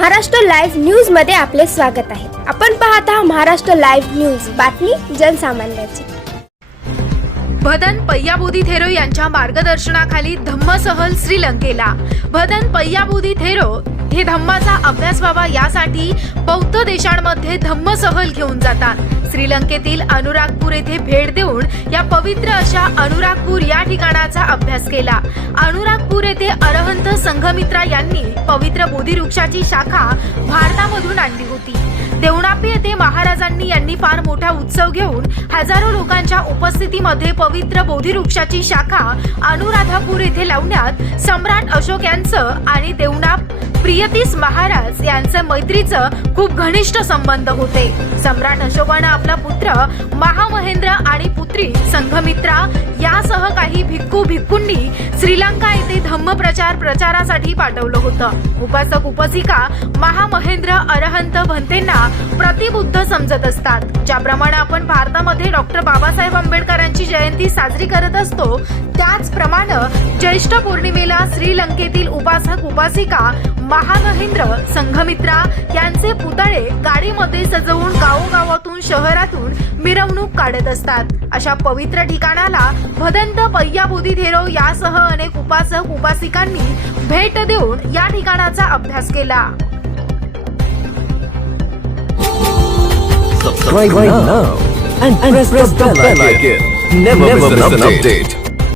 Maharashtra live न्यूजमध्ये आपले स्वागत आहे. आपण पाहत आहात महाराष्ट्र लाईव्ह न्यूज. बातमी जनसामान्याची. भदन पय्याबोधी थेरो यांच्या मार्गदर्शनाखाली धम्म सहल श्रीलंकेला. भदन पय्याबोधी थेरो हे धम्माचा अभ्यास व्हावा यासाठी बौद्ध देशांमध्ये धम्म सहल घेऊन जातात. श्रीलंकेतील अनुरागपूर येथे भेट देऊन या पवित्र अशा अनुरागपूर या ठिकाणाचा अभ्यास केला. अनुरागपूर येथे अरहंत संघमित्रा यांनी पवित्र बोधिवृक्षाची शाखा भारतामधून आणली होती. देवणापी येथे महाराजांनी यांनी फार मोठा उत्सव घेऊन हजारो लोकांच्या उपस्थितीमध्ये पवित्र बोधिवृक्षाची शाखा अनुराधापूर येथे लावण्यात सम्राट अशोक यांचं आणि देवनाप प्रियतीस महाराज यांचे मैत्रीचं खूप घनिष्ठ संबंध होते. सम्राट अशोकानं आपला पुत्र महामहेंद्र आणि पुत्री संघमित्रा यासह काही भिक्खू भिक्खूंनी श्रीलंका येथे धम्म प्रचार प्रचारासाठी पाठवलं होतं. उपासक उपासिका महामहेंद्र अरहंत भंतेंना प्रतिबुद्ध समजत असतात. ज्याप्रमाणे आपण भारतामध्ये डॉक्टर बाबासाहेब आंबेडकर आंबेडकरांची जयंती साजरी करत असतो. त्याचप्रमाणे ज्येष्ठ पौर्णिमेला श्रीलंकेतील उपासक उपासिका महामहेंद्र संघमित्रा यांचे पुतळे गाडीमध्ये सजवून गावोगावातून शहरातून मिरवणूक काढत असतात. अशा पवित्र ठिकाणाला भदंत पय्याबोधी थेरो यासह अनेक उपासक उपासिकांनी भेट देऊन या ठिकाणाचा अभ्यास केला. Subscribe right now and, and press the bell icon. Never, miss an update.